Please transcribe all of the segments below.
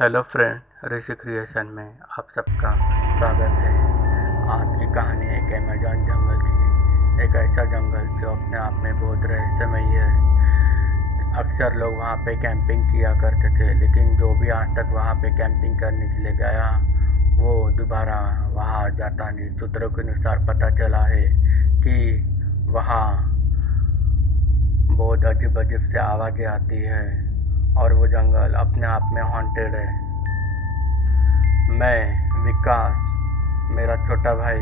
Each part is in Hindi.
हेलो फ्रेंड, ऋषि क्रिएशन में आप सबका स्वागत है। आज की कहानी एक अमेज़न जंगल की। एक ऐसा जंगल जो अपने आप में बहुत रहस्यमयी है। अक्सर लोग वहाँ पे कैंपिंग किया करते थे, लेकिन जो भी आज तक वहाँ पे कैंपिंग करने के लिए गया वो दोबारा वहाँ जाता नहीं। सूत्रों के अनुसार पता चला है कि वहाँ बहुत अजीब अजीब से आवाज़ें आती है और वो जंगल अपने आप में हॉन्टेड है। मैं विकास, मेरा छोटा भाई,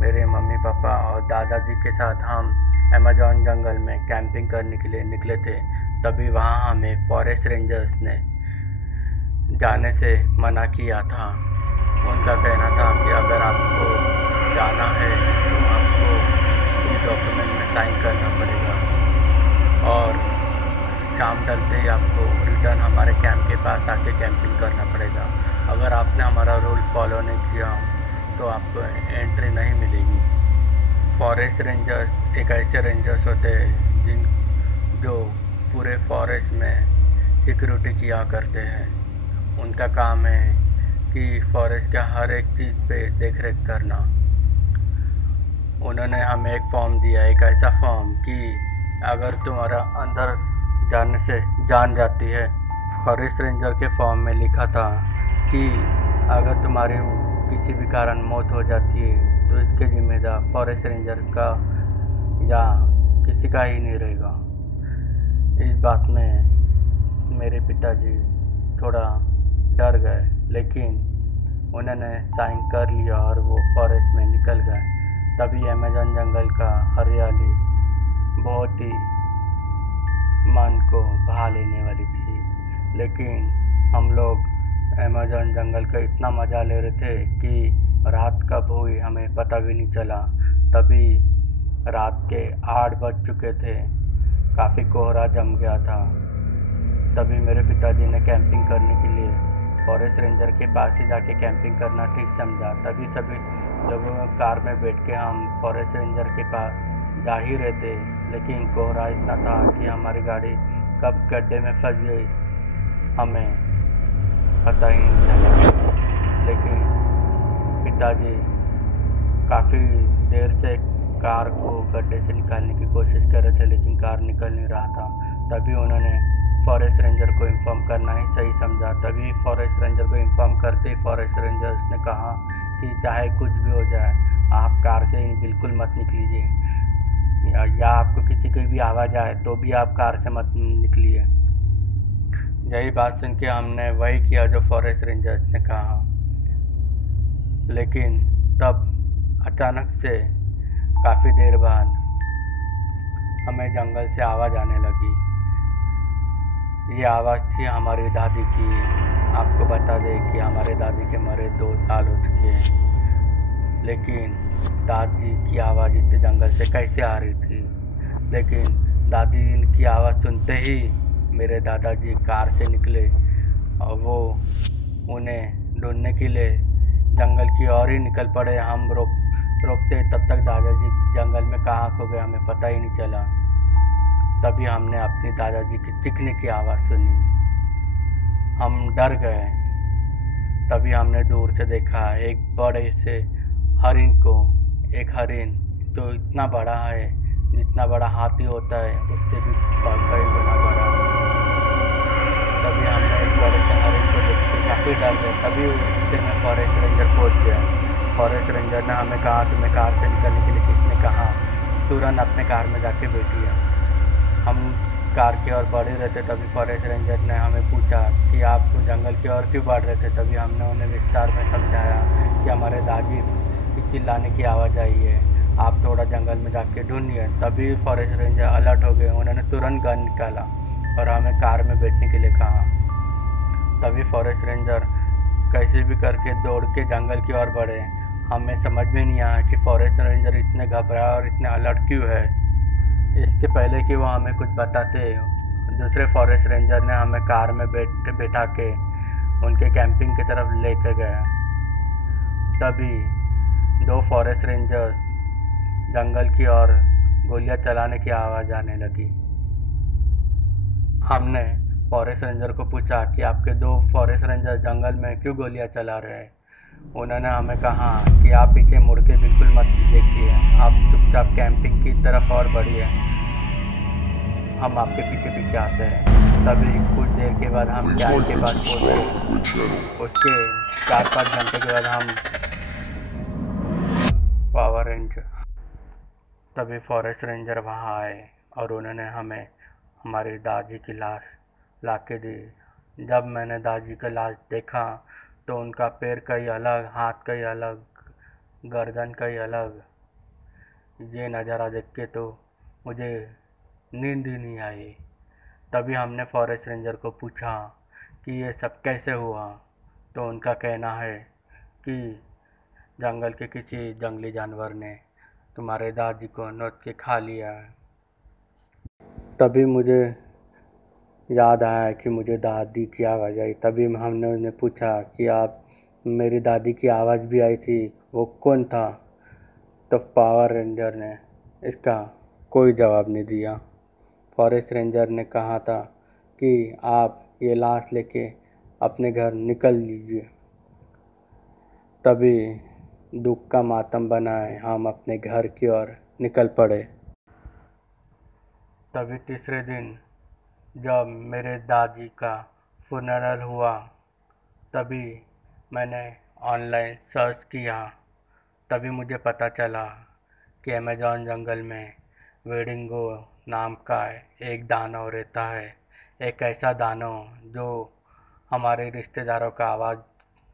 मेरे मम्मी पापा और दादाजी के साथ हम अमेज़न जंगल में कैंपिंग करने के लिए निकले थे। तभी वहाँ हमें फॉरेस्ट रेंजर्स ने जाने से मना किया था। उनका कहना था कि अगर आपको जाना है तो आपको इस डॉक्यूमेंट में साइन करना पड़ेगा और शाम ढलते ही आपको रिटर्न हमारे कैंप के पास आके कैंपिंग करना पड़ेगा। अगर आपने हमारा रूल फॉलो नहीं किया तो आपको एंट्री नहीं मिलेगी। फॉरेस्ट रेंजर्स एक ऐसे रेंजर्स होते हैं जो पूरे फॉरेस्ट में सिक्योरिटी किया करते हैं। उनका काम है कि फॉरेस्ट का हर एक चीज़ पे देख रेख करना। उन्होंने हमें एक फॉर्म दिया, एक ऐसा फॉर्म कि अगर तुम्हारा अंदर जाने से जान जाती है। फॉरेस्ट रेंजर के फॉर्म में लिखा था कि अगर तुम्हारी किसी भी कारण मौत हो जाती है तो इसके जिम्मेदार फॉरेस्ट रेंजर का या किसी का ही नहीं रहेगा। इस बात में मेरे पिताजी थोड़ा डर गए, लेकिन उन्होंने साइन कर लिया और वो फॉरेस्ट में निकल गए। तभी अमेज़न जंगल का हरियाली बहुत ही मन को भा लेने वाली थी, लेकिन हम लोग अमेज़न जंगल का इतना मज़ा ले रहे थे कि रात कब हुई हमें पता भी नहीं चला। तभी रात के 8 बज चुके थे, काफ़ी कोहरा जम गया था। तभी मेरे पिताजी ने कैंपिंग करने के लिए फॉरेस्ट रेंजर के पास ही जाके कैंपिंग करना ठीक समझा। तभी सभी लोगों कार में बैठ के हम फॉरेस्ट रेंजर के पास जा ही रहे थे, लेकिन कोहरा इतना था कि हमारी गाड़ी कब गड्ढे में फंस गई हमें पता ही नहीं चला। लेकिन पिताजी काफ़ी देर से कार को गड्ढे से निकालने की कोशिश कर रहे थे, लेकिन कार निकल नहीं रहा था। तभी उन्होंने फॉरेस्ट रेंजर को इन्फॉर्म करना ही सही समझा। तभी फॉरेस्ट रेंजर को इन्फॉर्म करते ही फॉरेस्ट रेंजर्स ने कहा कि चाहे कुछ भी हो जाए आप कार से बिल्कुल मत निकलीजिए, या आपको किसी की भी आवाज़ आए तो भी आप कार से मत निकलिए। यही बात सुन के हमने वही किया जो फॉरेस्ट रेंजर्स ने कहा। लेकिन तब अचानक से काफ़ी देर बाद हमें जंगल से आवाज़ आने लगी। ये आवाज़ थी हमारी दादी की। आपको बता दें कि हमारे दादी के मरे 2 साल हो चुके हैं, लेकिन दादी की आवाज़ इतने जंगल से कैसे आ रही थी। लेकिन दादी की आवाज़ सुनते ही मेरे दादाजी कार से निकले और वो उन्हें ढूंढने के लिए जंगल की ओर ही निकल पड़े। हम रोकते तब तक दादाजी जंगल में कहाँ खो गए हमें पता ही नहीं चला। तभी हमने अपनी दादाजी की चीखने की आवाज़ सुनी, हम डर गए। तभी हमने दूर से देखा एक बड़े से हरिन को। एक हरिन तो इतना बड़ा है, जितना बड़ा हाथी होता है उससे भी कई गुना बड़ा। तभी हमने एक बड़े से हरिन को देख के काफ़ी डर गए। तभी उससे में फॉरेस्ट रेंजर पहुँच गया। फॉरेस्ट रेंजर ने हमें कहा तुम्हें कार से निकलने के लिए किसने कहा, तुरंत अपने कार में जाके बैठिए। हम कार की ओर बढ़ रहे थे। तभी फॉरेस्ट रेंजर ने हमें पूछा कि आप जंगल की ओर क्यों बढ़ रहे थे। तभी हमने उन्हें विस्तार में समझाया कि हमारे दादी की चिल्लाने की आवाज़ आई है, आप थोड़ा जंगल में जाके ढूंढिए। तभी फॉरेस्ट रेंजर अलर्ट हो गए, उन्होंने तुरंत गन निकाला और हमें कार में बैठने के लिए कहा। तभी फॉरेस्ट रेंजर कैसे भी करके दौड़ के जंगल की ओर बढ़े। हमें समझ में नहीं आया कि फॉरेस्ट रेंजर इतने घबराए और इतने अलर्ट क्यों है। इसके पहले कि वो हमें कुछ बताते, दूसरे फॉरेस्ट रेंजर ने हमें कार में बैठा के उनके कैंपिंग की तरफ लेकर गया। तभी 2 फॉरेस्ट रेंजर्स जंगल की ओर गोलियां चलाने की आवाज़ आने लगी। हमने फॉरेस्ट रेंजर को पूछा कि आपके 2 फॉरेस्ट रेंजर जंगल में क्यों गोलियां चला रहे हैं। उन्होंने हमें कहा कि आप पीछे मुड़ के बिल्कुल मत देखिए, आप चुपचाप कैंपिंग की तरफ और बढ़िए, हम आपके पीछे पीछे आते हैं। तभी कुछ देर के बाद हम कैंप के पास पहुँचे। उसके 4-5 घंटे के बाद हम पावर रेंजर तभी फॉरेस्ट रेंजर वहाँ आए और उन्होंने हमें हमारी दादी की लाश ला के दी। जब मैंने दादी का लाश देखा तो उनका पैर कहीं अलग, हाथ कहीं अलग, गर्दन कहीं अलग। ये नज़ारा देख के तो मुझे नींद ही नहीं आई। तभी हमने फॉरेस्ट रेंजर को पूछा कि ये सब कैसे हुआ, तो उनका कहना है कि जंगल के किसी जंगली जानवर ने तुम्हारे दादी को नोच के खा लिया। तभी मुझे याद आया कि मुझे दादी की आवाज़ आई। तभी हमने उन्हें पूछा कि आप, मेरी दादी की आवाज़ भी आई थी, वो कौन था? तो पावर रेंजर ने इसका कोई जवाब नहीं दिया। फॉरेस्ट रेंजर ने कहा था कि आप ये लाश लेके अपने घर निकल लीजिए। तभी दुख का मातम बनाए हम अपने घर की ओर निकल पड़े। तभी तीसरे दिन जब मेरे दादी का फुनरल हुआ, तभी मैंने ऑनलाइन सर्च किया। तभी मुझे पता चला कि अमेज़न जंगल में वेडिंगो नाम का एक दानव रहता है। एक ऐसा दानव जो हमारे रिश्तेदारों का आवाज़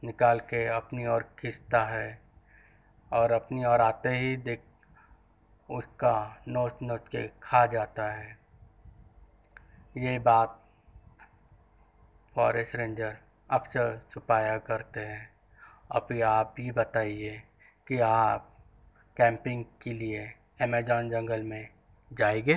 निकाल के अपनी ओर खींचता है और अपनी ओर आते ही देख उसका नोच नोच के खा जाता है। ये बात फॉरेस्ट रेंजर अक्सर छुपाया करते हैं। अभी आप ही बताइए कि आप कैंपिंग के लिए अमेज़न जंगल में जाएंगे?